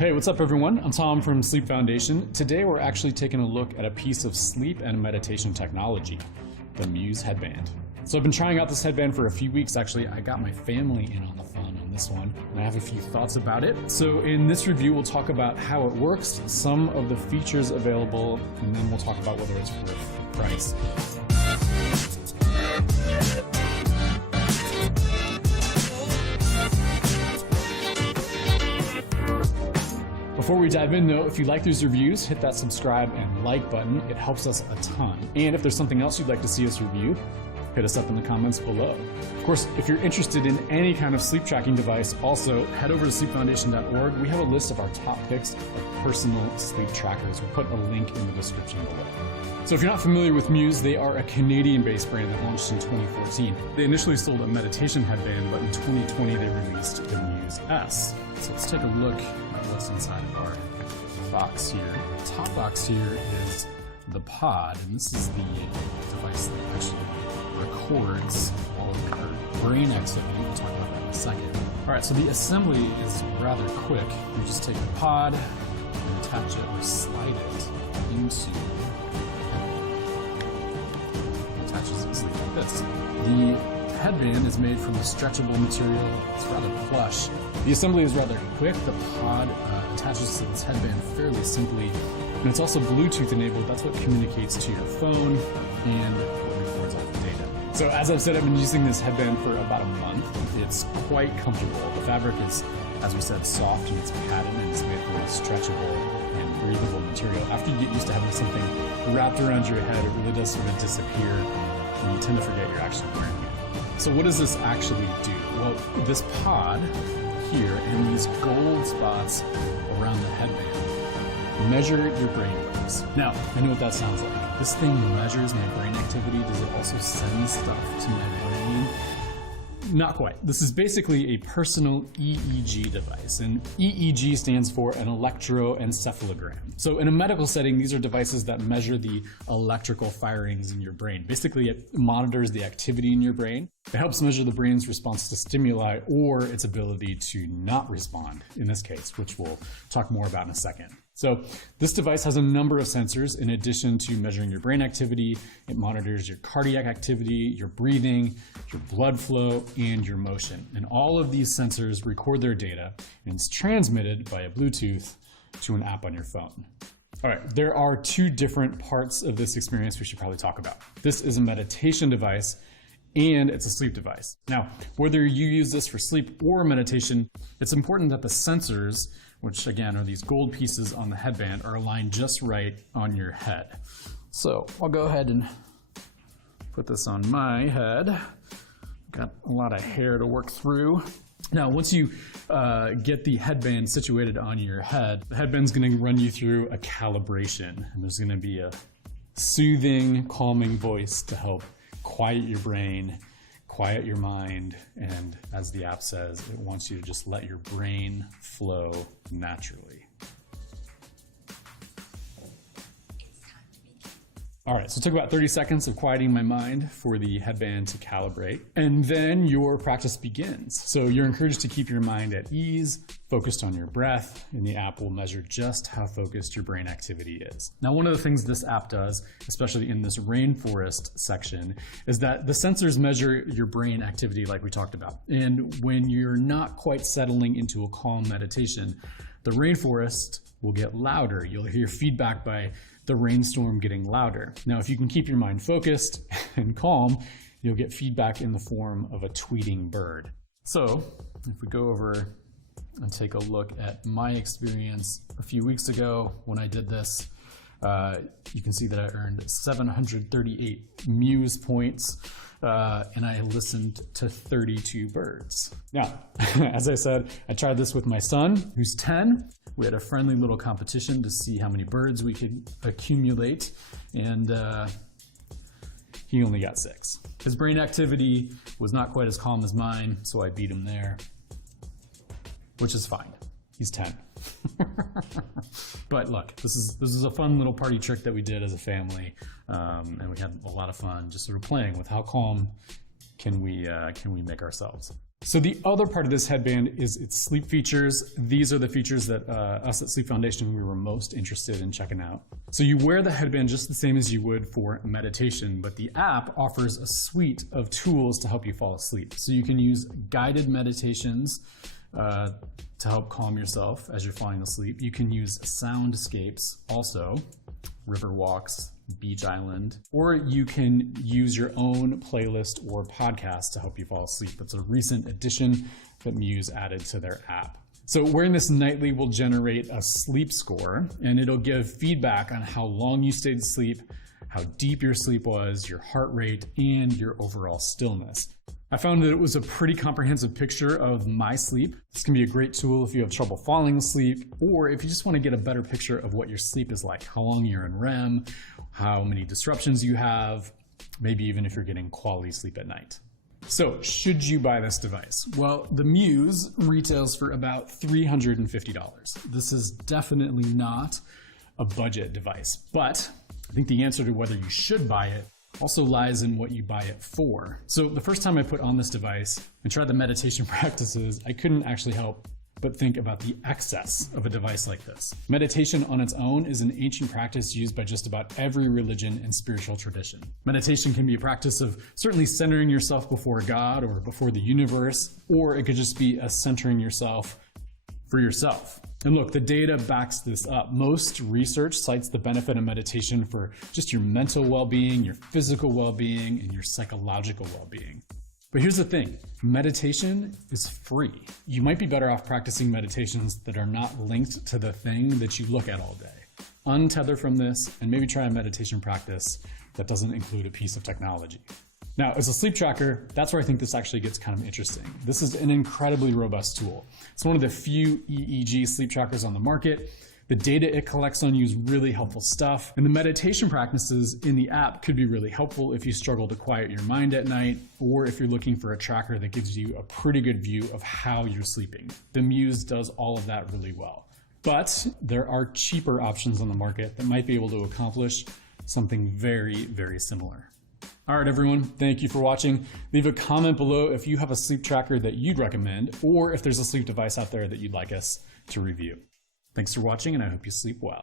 Hey, what's up everyone? I'm Tom from Sleep Foundation. Today we're actually taking a look at a piece of sleep and meditation technology, the Muse Headband. So I've been trying out this headband for a few weeks. Actually, I got my family in on the fun on this one, and I have a few thoughts about it. So in this review, we'll talk about how it works, some of the features available, and then we'll talk about whether it's worth the price. Before we dive in though, if you like these reviews, hit that subscribe and like button. It helps us a ton. And if there's something else you'd like to see us review, hit us up in the comments below. Of course, if you're interested in any kind of sleep tracking device, also head over to sleepfoundation.org. We have a list of our top picks of personal sleep trackers. We'll put a link in the description below. So if you're not familiar with Muse, they are a Canadian-based brand that launched in 2014. They initially sold a meditation headband, but in 2020 they released the Muse S. So let's take a look at what's inside of our box here. The top box here is the pod, and this is the device that actually records all of your brain activity. We'll talk about that in a second. All right, so the assembly is rather quick. You just take the pod and attach it or slide it into attaches easily like this. The headband is made from a stretchable material. It's rather plush. The assembly is rather quick. The pod attaches to this headband fairly simply, and it's also Bluetooth enabled. That's what communicates to your phone and what records all the data. So as I've said, I've been using this headband for about a month. It's quite comfortable. The fabric is, as we said, soft and it's padded and it's made from a stretchable and breathable material. After you get used to having something wrapped around your head, it really does sort of disappear and you tend to forget you're actually wearing it. So what does this actually do? Well, this pod here and these gold spots around the headband measure your brain waves. Now, I know what that sounds like. This thing measures my brain activity. Does it also send stuff to my brain? Not quite. This is basically a personal EEG device, and EEG stands for an electroencephalogram. So in a medical setting, these are devices that measure the electrical firings in your brain. Basically, it monitors the activity in your brain. It helps measure the brain's response to stimuli or its ability to not respond, in this case, which we'll talk more about in a second. So this device has a number of sensors. In addition to measuring your brain activity, it monitors your cardiac activity, your breathing, your blood flow, and your motion. And all of these sensors record their data, and it's transmitted via Bluetooth to an app on your phone. All right, there are two different parts of this experience we should probably talk about. This is a meditation device, and it's a sleep device. Now, whether you use this for sleep or meditation, it's important that the sensors, which again are these gold pieces on the headband, are aligned just right on your head. So I'll go ahead and put this on my head. Got a lot of hair to work through. Now, once you get the headband situated on your head, the headband's gonna run you through a calibration, and there's gonna be a soothing, calming voice to help quiet your brain, quiet your mind, and as the app says, it wants you to just let your brain flow naturally. All right, so it took about 30 seconds of quieting my mind for the headband to calibrate, and then your practice begins. So you're encouraged to keep your mind at ease, focused on your breath, and the app will measure just how focused your brain activity is. Now, one of the things this app does, especially in this rainforest section, is that the sensors measure your brain activity like we talked about. And when you're not quite settling into a calm meditation, the rainforest will get louder. You'll hear feedback by the rainstorm getting louder. Now, if you can keep your mind focused and calm, you'll get feedback in the form of a tweeting bird. So if we go over and take a look at my experience a few weeks ago when I did this, you can see that I earned 738 Muse points, and I listened to 32 birds. Now, as I said, I tried this with my son, who's 10. We had a friendly little competition to see how many birds we could accumulate, and he only got 6. His brain activity was not quite as calm as mine, so I beat him there, which is fine. He's 10. But look, this is a fun little party trick that we did as a family, and we had a lot of fun just sort of playing with how calm can we make ourselves. So the other part of this headband is its sleep features. These are the features that us at Sleep Foundation, we were most interested in checking out. So you wear the headband just the same as you would for meditation, but the app offers a suite of tools to help you fall asleep. So you can use guided meditations to help calm yourself as you're falling asleep. You can use soundscapes also, river walks, beach island, or you can use your own playlist or podcast to help you fall asleep. That's a recent addition that Muse added to their app. So wearing this nightly will generate a sleep score, and it'll give feedback on how long you stayed asleep, how deep your sleep was, your heart rate, and your overall stillness. I found that it was a pretty comprehensive picture of my sleep. This can be a great tool if you have trouble falling asleep, or if you just want to get a better picture of what your sleep is like, how long you're in REM, how many disruptions you have, maybe even if you're getting quality sleep at night. So, should you buy this device? Well, the Muse retails for about $350. This is definitely not a budget device, but I think the answer to whether you should buy it also lies in what you buy it for. So the first time I put on this device and tried the meditation practices, I couldn't actually help but think about the excess of a device like this. Meditation on its own is an ancient practice used by just about every religion and spiritual tradition. Meditation can be a practice of certainly centering yourself before God or before the universe, or it could just be a centering yourself for yourself. And look, the data backs this up. Most research cites the benefit of meditation for just your mental well-being, your physical well-being, and your psychological well-being. But here's the thing, meditation is free. You might be better off practicing meditations that are not linked to the thing that you look at all day. Untether from this and maybe try a meditation practice that doesn't include a piece of technology. Now, as a sleep tracker, that's where I think this actually gets kind of interesting. This is an incredibly robust tool. It's one of the few EEG sleep trackers on the market. The data it collects on you is really helpful stuff. And the meditation practices in the app could be really helpful if you struggle to quiet your mind at night, or if you're looking for a tracker that gives you a pretty good view of how you're sleeping. The Muse does all of that really well. But there are cheaper options on the market that might be able to accomplish something very, very similar. All right, everyone, thank you for watching. Leave a comment below if you have a sleep tracker that you'd recommend, or if there's a sleep device out there that you'd like us to review. Thanks for watching, and I hope you sleep well.